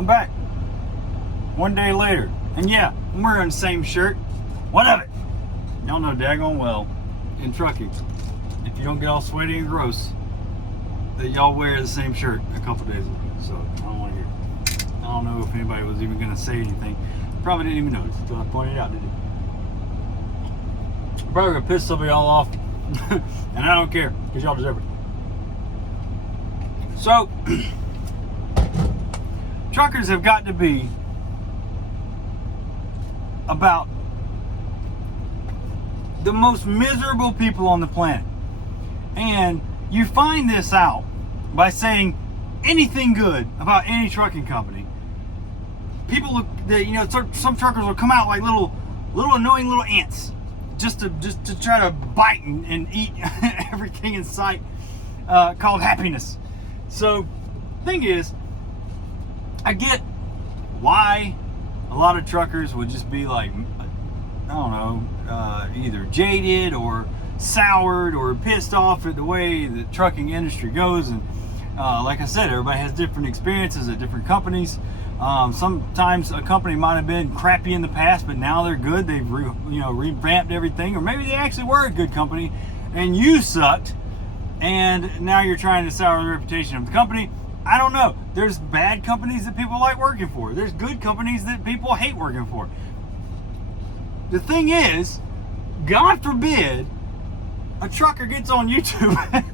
I'm back. One day later. And yeah, I'm wearing the same shirt. What of it? Y'all know daggone well in trucking, if you don't get all sweaty and gross, that y'all wear the same shirt a couple days ago. So I don't want to hear it. I don't know if anybody was even going to say anything. Probably didn't even notice until I pointed it out, did it? Probably going to piss some of y'all off. And I don't care, because y'all deserve it. So, truckers have got to be about the most miserable people on the planet. And you find this out by saying anything good about any trucking company. People look, some truckers will come out like little annoying little ants, just to try to bite and eat everything in sight, called happiness. So, thing is, I get why a lot of truckers would just be like, I don't know, either jaded or soured or pissed off at the way the trucking industry goes. And like I said, everybody has different experiences at different companies. Sometimes a company might have been crappy in the past, but now they're good. They've revamped everything, or maybe they actually were a good company and you sucked, and now you're trying to sour the reputation of the company. I don't know. There's bad companies that people like working for. There's good companies that people hate working for. The thing is, God forbid a trucker gets on YouTube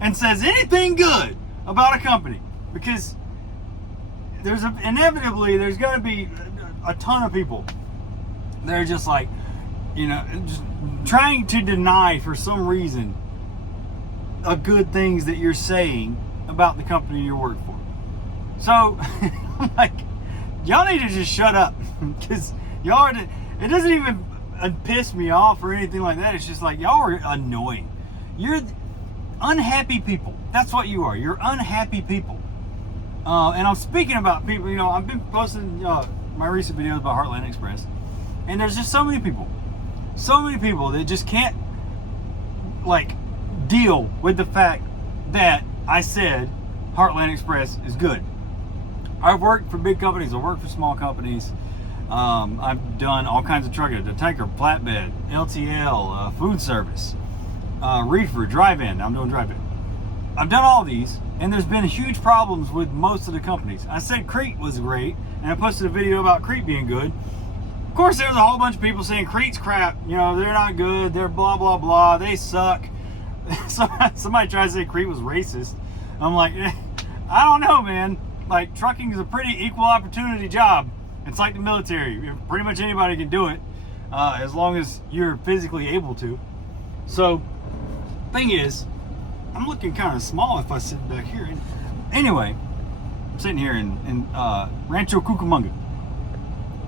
and says anything good about a company, because inevitably there's going to be a ton of people that are just like, just trying to deny for some reason good things that you're saying about the company you work for. So, I'm like, y'all need to just shut up, because y'all are. It doesn't even piss me off or anything like that. It's just like, y'all are annoying. You're unhappy people. That's what you are. You're unhappy people. And I'm speaking about people, I've been posting my recent videos about Heartland Express, and there's just so many people that just can't, deal with the fact that I said Heartland Express is good. I've worked for big companies. I've worked for small companies. I've done all kinds of trucking, the tanker, flatbed, LTL, food service, reefer, drive-in. I'm doing drive-in. I've done all these, and there's been huge problems with most of the companies. I said Crete was great, and I posted a video about Crete being good. Of course, there's a whole bunch of people saying Crete's crap. They're not good. They're blah, blah, blah. They suck. Somebody tried to say Crete was racist. I'm like, I don't know, man. Trucking is a pretty equal opportunity job. It's like the military. Pretty much anybody can do it, as long as you're physically able to. So, thing is, I'm looking kind of small if I sit back here. Anyway, I'm sitting here in Rancho Cucamonga,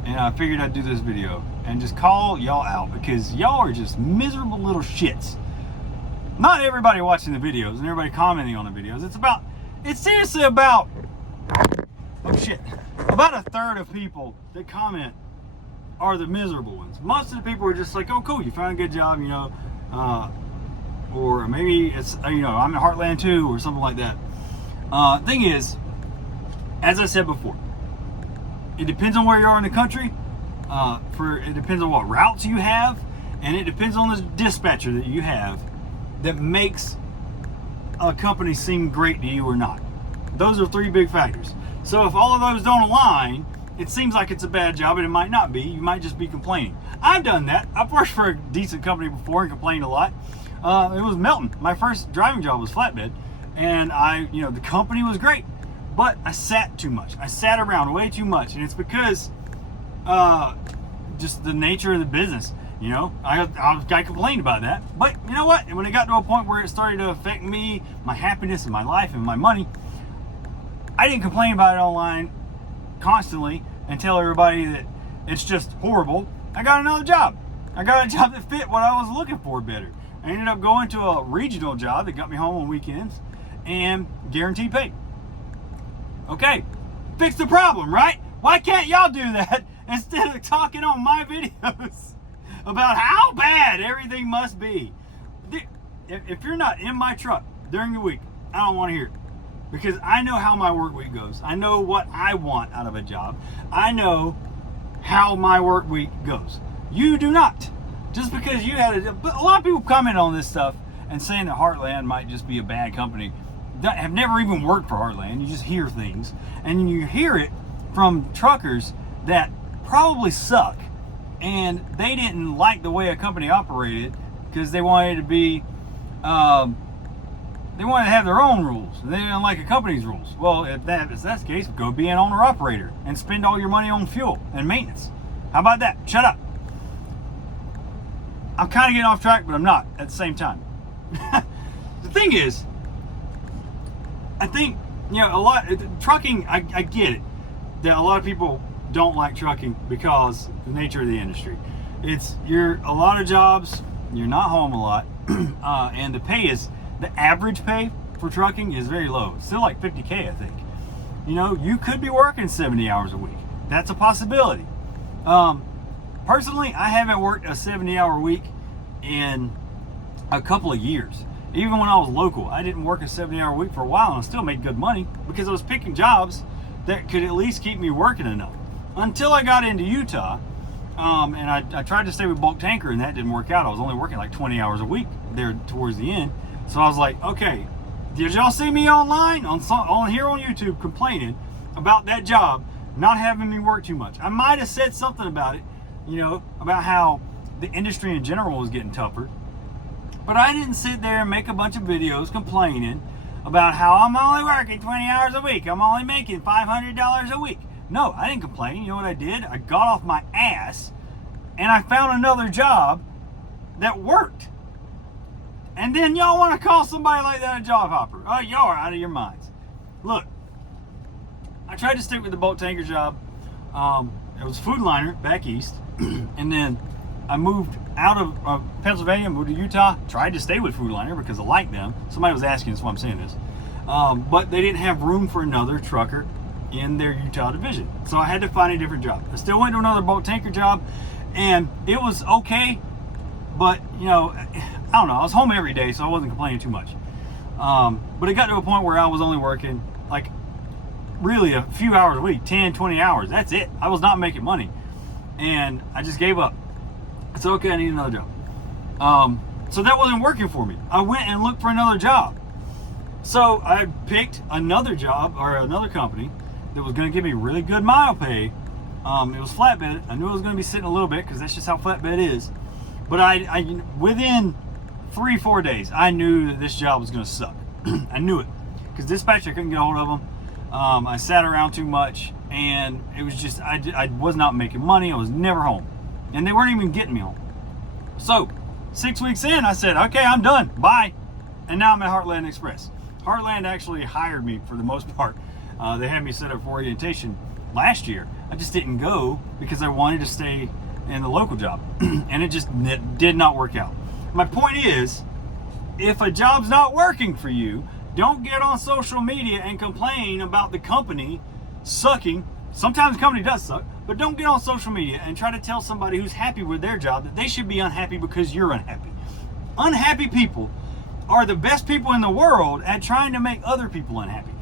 and I figured I'd do this video and just call y'all out, because y'all are just miserable little shits. Not everybody watching the videos and everybody commenting on the videos. It's seriously about, about a third of people that comment are the miserable ones. Most of the people are just like, oh, cool, you found a good job, or maybe it's, I'm in Heartland too, or something like that. Thing is, as I said before, it depends on where you are in the country. It depends on what routes you have, and it depends on the dispatcher that you have that makes a company seem great to you or not. Those are three big factors. So if all of those don't align, it seems like it's a bad job, and it might not be. You might just be complaining. I've done that. I've worked for a decent company before and complained a lot. It was Melton. My first driving job was flatbed, and the company was great, but I sat too much. I sat around way too much, and it's because just the nature of the business. I complained about that, but you know what? When it got to a point where it started to affect me, my happiness and my life and my money, I didn't complain about it online constantly and tell everybody that it's just horrible. I got another job. I got a job that fit what I was looking for better. I ended up going to a regional job that got me home on weekends and guaranteed pay. Okay, fix the problem, right? Why can't y'all do that instead of talking on my videos about how bad everything must be? If you're not in my truck during the week, I don't want to hear it. because I know how my work week goes. I know what I want out of a job. I know how my work week goes. You do not. Just because you had a lot of people comment on this stuff and saying that Heartland might just be a bad company. Have never even worked for Heartland. You just hear things, and you hear it from truckers that probably suck, and they didn't like the way a company operated because they wanted to be, they wanted to have their own rules. They didn't like a company's rules. Well, if that's the case, go be an owner-operator and spend all your money on fuel and maintenance. How about that? Shut up. I'm kind of getting off track, but I'm not at the same time. The thing is, I think, trucking, I get it, that a lot of people don't like trucking because of the nature of the industry. You're a lot of jobs, you're not home a lot, and the average pay for trucking is very low. It's still like $50K, I think. You could be working 70 hours a week. That's a possibility. Personally, I haven't worked a 70-hour week in a couple of years. Even when I was local, I didn't work a 70-hour week for a while, and I still made good money because I was picking jobs that could at least keep me working enough. Until I got into Utah, and I tried to stay with bulk tanker, and that didn't work out. I was only working like 20 hours a week there towards the end. So I was like, okay, did y'all see me online on here on YouTube complaining about that job not having me work too much? I might have said something about it, about how the industry in general was getting tougher. But I didn't sit there and make a bunch of videos complaining about how I'm only working 20 hours a week. I'm only making $500 a week. No, I didn't complain. You know what I did? I got off my ass and I found another job that worked. And then y'all want to call somebody like that a job hopper. Oh, y'all are out of your minds. Look, I tried to stick with the bulk tanker job. It was food liner back east. And then I moved out of Pennsylvania, moved to Utah, tried to stay with food liner because I like them. Somebody was asking, that's why I'm saying this. But they didn't have room for another trucker in their Utah division. So I had to find a different job. I still went to another bulk tanker job, and it was okay. But, I don't know. I was home every day, so I wasn't complaining too much. But it got to a point where I was only working, like, really a few hours a week, 10, 20 hours. That's it. I was not making money. And I just gave up. I said, okay, I need another job. So that wasn't working for me. I went and looked for another job. So I picked another job, or another company, that was going to give me really good mile pay. It was flatbed. I knew it was going to be sitting a little bit because that's just how flatbed is. But I within 3-4 days, I knew that this job was going to suck. I knew it because dispatcher couldn't get a hold of them. I sat around too much, and it was just I was not making money. I was never home, and they weren't even getting me home. So 6 weeks in, I said, okay, I'm done. Bye. And now I'm at Heartland Express. Heartland actually hired me for the most part. They had me set up for orientation last year. I just didn't go because I wanted to stay in the local job, and it did not work out. My point is, if a job's not working for you, don't get on social media and complain about the company sucking. Sometimes the company does suck, but don't get on social media and try to tell somebody who's happy with their job that they should be unhappy because you're unhappy. Unhappy people are the best people in the world at trying to make other people unhappy.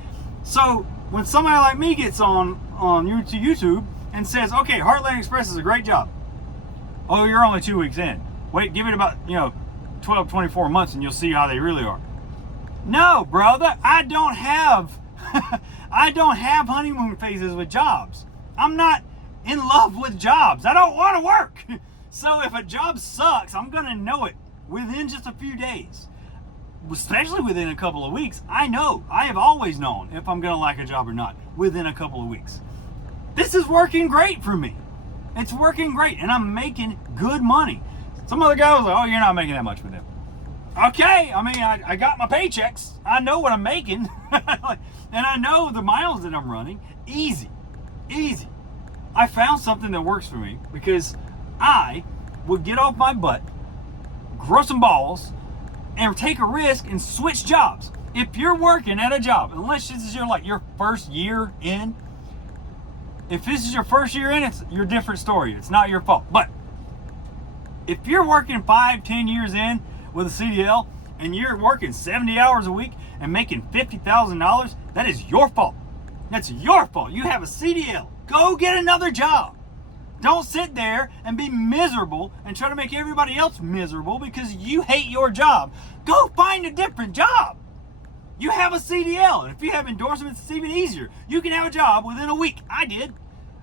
So when somebody like me gets on YouTube and says, okay, Heartland Express is a great job. Oh, you're only 2 weeks in. Wait, give it about 12, 24 months and you'll see how they really are. No, brother, I don't have honeymoon phases with jobs. I'm not in love with jobs. I don't want to work. So if a job sucks, I'm gonna know it within just a few days, especially within a couple of weeks. I have always known if I'm gonna like a job or not within a couple of weeks. This is working great for me. It's working great, and I'm making good money. Some other guy was like, oh, you're not making that much with them. Okay, I mean, I got my paychecks. I know what I'm making. And I know the miles that I'm running. Easy. I found something that works for me because I would get off my butt, grow some balls, and take a risk and switch jobs. If you're working at a job, unless this is your first year in, if this is your first year in, it's your different story. It's not your fault. But if you're working 5-10 years in with a CDL and you're working 70 hours a week and making $50,000, That is your fault. That's your fault. You have a CDL. Go get another job. Don't sit there and be miserable and try to make everybody else miserable because you hate your job. Go find a different job. You have a CDL, and if you have endorsements, it's even easier. You can have a job within a week. I did.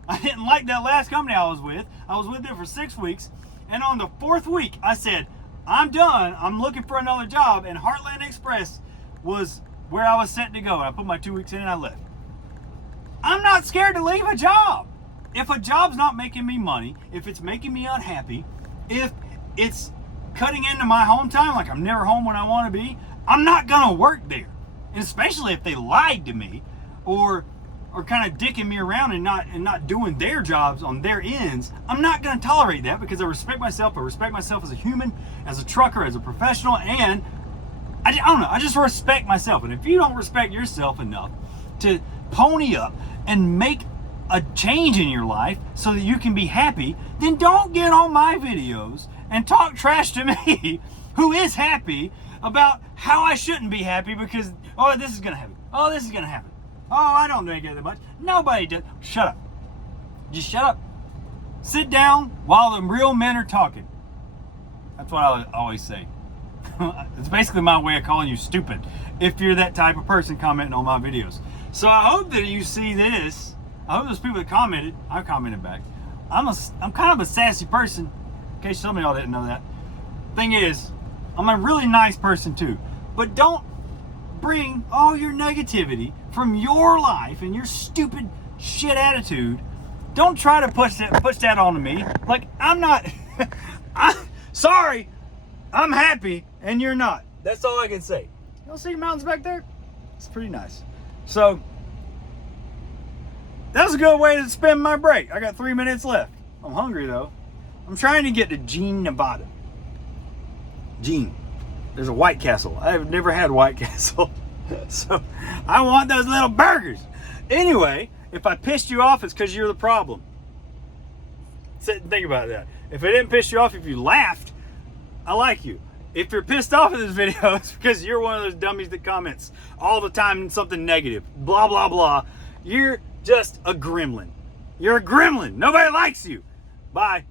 I didn't like that last company I was with. I was with them for 6 weeks, and on the 4th week, I said, I'm done. I'm looking for another job, and Heartland Express was where I was set to go. I put my 2 weeks in, and I left. I'm not scared to leave a job. If a job's not making me money, if it's making me unhappy, if it's cutting into my home time, like I'm never home when I want to be, I'm not going to work there. And especially if they lied to me or kind of dicking me around and not doing their jobs on their ends, I'm not going to tolerate that because I respect myself. I respect myself as a human, as a trucker, as a professional, and I don't know. I just respect myself. And if you don't respect yourself enough to pony up and make a change in your life so that you can be happy, then don't get on my videos and talk trash to me, who is happy, about how I shouldn't be happy because, oh, this is going to happen. Oh, this is going to happen. Oh, I don't drink that much. Nobody does. Shut up. Just shut up. Sit down while the real men are talking. That's what I always say. It's basically my way of calling you stupid if you're that type of person commenting on my videos. So I hope that you see this. I hope those people that commented, I commented back. I'm kind of a sassy person, in case some of y'all didn't know that. Thing is, I'm a really nice person too. But don't bring all your negativity from your life and your stupid shit attitude. Don't try to push that onto me. Like, I'm not, sorry, I'm happy and you're not. That's all I can say. Y'all see the mountains back there? It's pretty nice. So, that was a good way to spend my break. I got 3 minutes left. I'm hungry though. I'm trying to get to Jean, Nevada. Jean. There's a White Castle. I've never had White Castle. So I want those little burgers. Anyway, if I pissed you off, it's because you're the problem. Sit and think about that. If it didn't piss you off, if you laughed, I like you. If you're pissed off at this video, it's because you're one of those dummies that comments all the time something negative. Blah, blah, blah. You're just a gremlin. You're a gremlin. Nobody likes you. Bye.